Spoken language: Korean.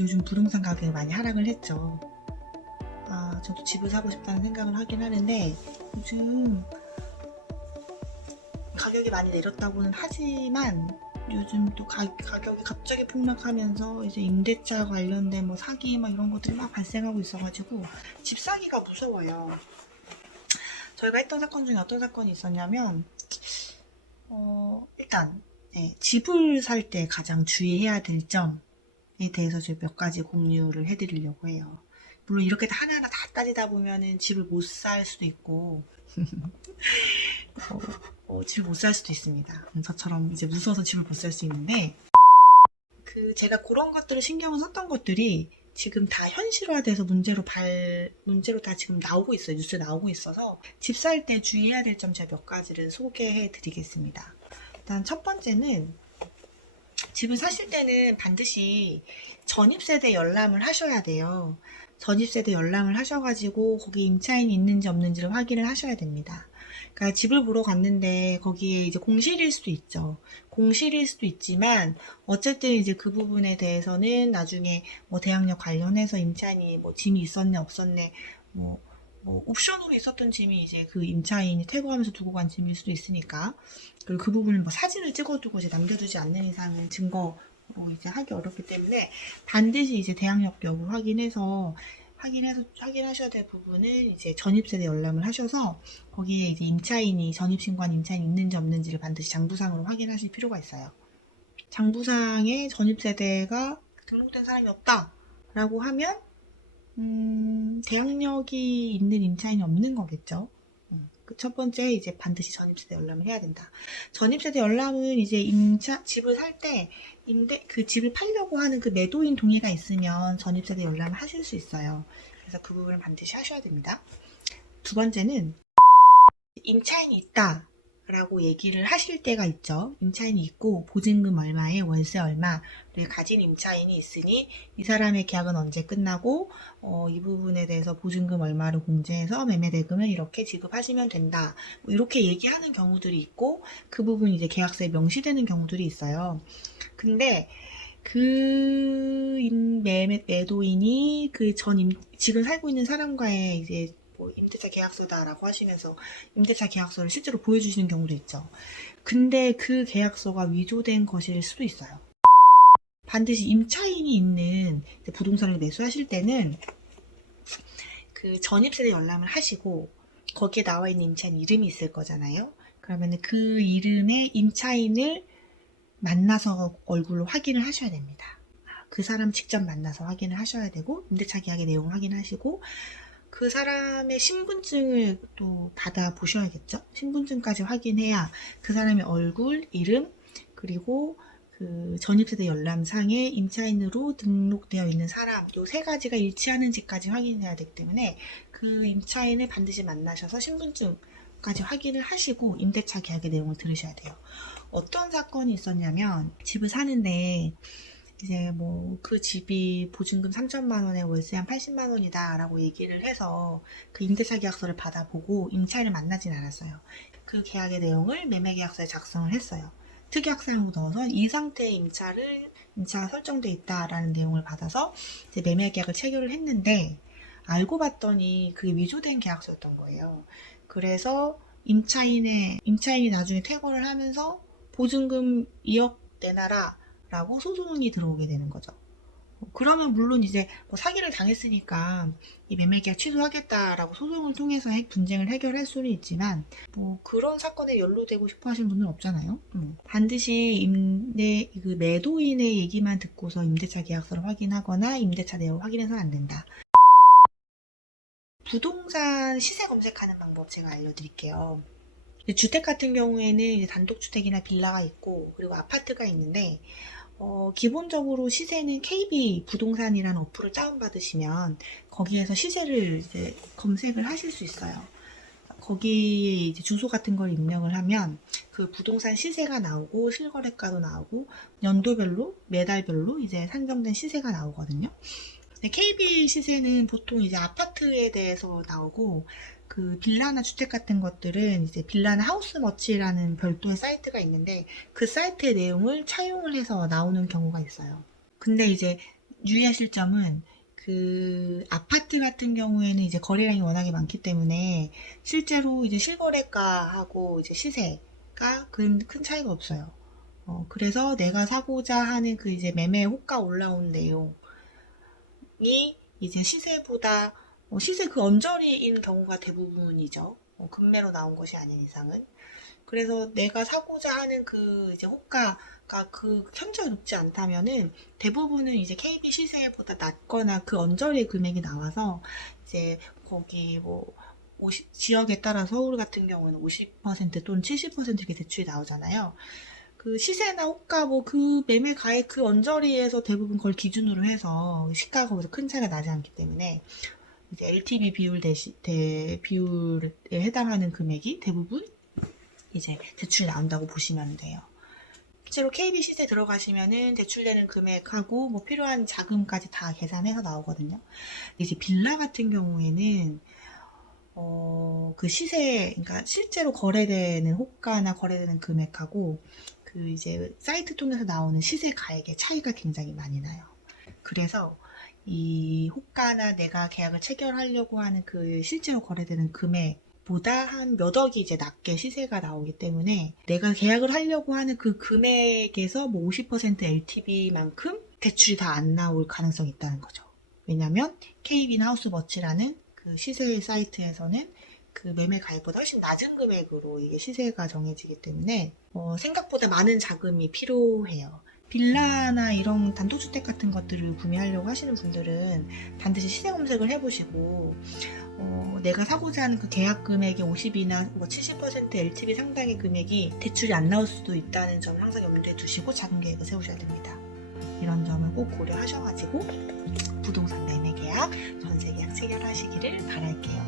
요즘 부동산 가격이 많이 하락을 했죠. 저도 집을 사고 싶다는 생각을 하긴 하는데 요즘 가격이 많이 내렸다고는 하지만 요즘 또 가격이 갑자기 폭락하면서 이제 임대차 관련된 뭐 사기 막 이런 것들이 막 발생하고 있어가지고 집 사기가 무서워요. 저희가 했던 사건 중에 어떤 사건이 있었냐면 일단 집을 살 때 가장 주의해야 될 점에 대해서 제가 몇 가지 공유를 해드리려고 해요. 물론 이렇게 하나하나 다 따지다 보면은 집을 못 살 수도 있고 집을 못 살 수도 있습니다. 저처럼 이제 무서워서 집을 못 살 수 있는데 제가 그런 것들을 신경을 썼던 것들이 지금 다 현실화돼서 문제로 다 지금 나오고 있어요. 뉴스에 나오고 있어서 집 살 때 주의해야 될 점 제가 몇 가지를 소개해 드리겠습니다. 일단 첫 번째는 집을 사실 때는 반드시 전입세대 열람을 하셔야 돼요. 전입세대 열람을 하셔가지고 거기 임차인이 있는지 없는지를 확인을 하셔야 됩니다. 그러니까 집을 보러 갔는데 거기에 이제 공실일 수도 있죠. 공실일 수도 있지만 어쨌든 이제 그 부분에 대해서는 나중에 뭐 대항력 관련해서 임차인이 뭐 짐이 있었네 없었네 뭐 옵션으로 있었던 짐이 이제 그 임차인이 퇴거하면서 두고 간 짐일 수도 있으니까 그리고 그 부분을 뭐 사진을 찍어두고 이제 남겨두지 않는 이상은 증거로 이제 하기 어렵기 때문에 반드시 이제 대항력 여부 확인하셔야 될 부분은 이제 전입세대 열람을 하셔서 거기에 이제 전입신고한 임차인이 있는지 없는지를 반드시 장부상으로 확인하실 필요가 있어요. 장부상에 전입세대가 등록된 사람이 없다라고 하면 대항력이 있는 임차인이 없는 거겠죠. 그 첫 번째 이제 반드시 전입세대 열람을 해야 된다. 전입세대 열람은 이제 집을 살 때 그 집을 팔려고 하는 그 매도인 동의가 있으면 전입세대 열람을 하실 수 있어요. 그래서 그 부분을 반드시 하셔야 됩니다. 두 번째는 임차인이 있다 라고 얘기를 하실 때가 있죠. 임차인이 있고 보증금 얼마에 월세 얼마를 가진 임차인이 있으니 이 사람의 계약은 언제 끝나고 이 부분에 대해서 보증금 얼마를 공제해서 매매대금을 이렇게 지급하시면 된다. 뭐 이렇게 얘기하는 경우들이 있고 그 부분이 이제 계약서에 명시되는 경우들이 있어요. 근데 매도인이 지금 살고 있는 사람과의 이제 임대차 계약서다라고 하시면서 임대차 계약서를 실제로 보여주시는 경우도 있죠. 근데 그 계약서가 위조된 것일 수도 있어요. 반드시 임차인이 있는 부동산을 매수하실 때는 그 전입세대 열람을 하시고 거기에 나와 있는 임차인 이름이 있을 거잖아요. 그러면 그 이름의 임차인을 만나서 얼굴로 확인을 하셔야 됩니다. 그 사람 직접 만나서 확인을 하셔야 되고 임대차 계약의 내용을 확인하시고 그 사람의 신분증을 또 받아 보셔야겠죠. 신분증까지 확인해야 그 사람의 얼굴, 이름, 그리고 그 전입세대 열람상에 임차인으로 등록되어 있는 사람, 요 세 가지가 일치하는지까지 확인해야 되기 때문에 그 임차인을 반드시 만나셔서 신분증까지 확인을 하시고 임대차 계약의 내용을 들으셔야 돼요. 어떤 사건이 있었냐면 집을 사는데 이제 뭐 그 집이 보증금 3천만 원에 월세 한 80만 원이다 라고 얘기를 해서 그 임대차 계약서를 받아보고 임차인을 만나진 않았어요. 그 계약의 내용을 매매계약서에 작성을 했어요. 특약사항으로 넣어서 이 상태의 임차가 설정돼 있다라는 내용을 받아서 이제 매매계약을 체결을 했는데 알고 봤더니 그게 위조된 계약서였던 거예요. 그래서 임차인이 나중에 퇴거를 하면서 보증금 2억 내놔라 라고 소송이 들어오게 되는 거죠. 그러면 물론 이제 뭐 사기를 당했으니까 이 매매계약 취소하겠다라고 소송을 통해서 분쟁을 해결할 수는 있지만 뭐 그런 사건에 연루되고 싶어 하시는 분은 없잖아요. 반드시 그 매도인의 얘기만 듣고서 임대차 계약서를 확인하거나 임대차 내용을 확인해서는 안 된다. 부동산 시세 검색하는 방법 제가 알려드릴게요. 주택 같은 경우에는 이제 단독주택이나 빌라가 있고 그리고 아파트가 있는데 기본적으로 시세는 KB 부동산이라는 어플을 다운받으시면 거기에서 시세를 이제 검색을 하실 수 있어요. 거기에 이제 주소 같은 걸 입력을 하면 그 부동산 시세가 나오고 실거래가도 나오고 연도별로 매달별로 이제 산정된 시세가 나오거든요. 근데 KB 시세는 보통 이제 아파트에 대해서 나오고 그 빌라나 주택 같은 것들은 이제 빌라나 하우스머치라는 별도의 사이트가 있는데 그 사이트의 내용을 차용을 해서 나오는 경우가 있어요. 근데 이제 유의하실 점은 그 아파트 같은 경우에는 이제 거래량이 워낙에 많기 때문에 실제로 이제 실거래가하고 이제 시세가 큰 차이가 없어요. 그래서 내가 사고자 하는 그 이제 매매 호가 올라온 내용이 이제 시세보다 시세 그 언저리인 경우가 대부분이죠. 급매로 나온 것이 아닌 이상은. 그래서 내가 사고자 하는 그 이제 호가가 그 현저히 높지 않다면은 대부분은 이제 KB 시세보다 낮거나 그 언저리의 금액이 나와서 이제 거기 뭐 지역에 따라 서울 같은 경우에는 50% 또는 70% 이렇게 대출이 나오잖아요. 그 시세나 호가 뭐 그 매매 가액 그 언저리에서 대부분 그걸 기준으로 해서 시가가 거기서 큰 차이가 나지 않기 때문에 이제 LTV 비율에 해당하는 금액이 대부분 이제 대출이 나온다고 보시면 돼요. 실제로 KB 시세 들어가시면은 대출되는 금액하고 뭐 필요한 자금까지 다 계산해서 나오거든요. 이제 빌라 같은 경우에는 그 시세, 그러니까 실제로 거래되는 호가나 거래되는 금액하고 그 이제 사이트 통해서 나오는 시세 가액의 차이가 굉장히 많이 나요. 그래서 이 호가나 내가 계약을 체결하려고 하는 그 실제로 거래되는 금액보다 한 몇 억이 이제 낮게 시세가 나오기 때문에 내가 계약을 하려고 하는 그 금액에서 뭐 50% LTV만큼 대출이 다 안 나올 가능성이 있다는 거죠. 왜냐면 KB나 하우스머치라는 그 시세 사이트에서는 그 매매 가액보다 훨씬 낮은 금액으로 이게 시세가 정해지기 때문에 생각보다 많은 자금이 필요해요. 빌라나 이런 단독주택 같은 것들을 구매하려고 하시는 분들은 반드시 시세 검색을 해보시고 내가 사고자 하는 그 계약 금액의 50이나 뭐 70% LTV 상당의 금액이 대출이 안 나올 수도 있다는 점을 항상 염두에 두시고 자금 계획을 세우셔야 됩니다. 이런 점을 꼭 고려하셔가지고 부동산 매매 계약, 전세 계약 체결하시기를 바랄게요.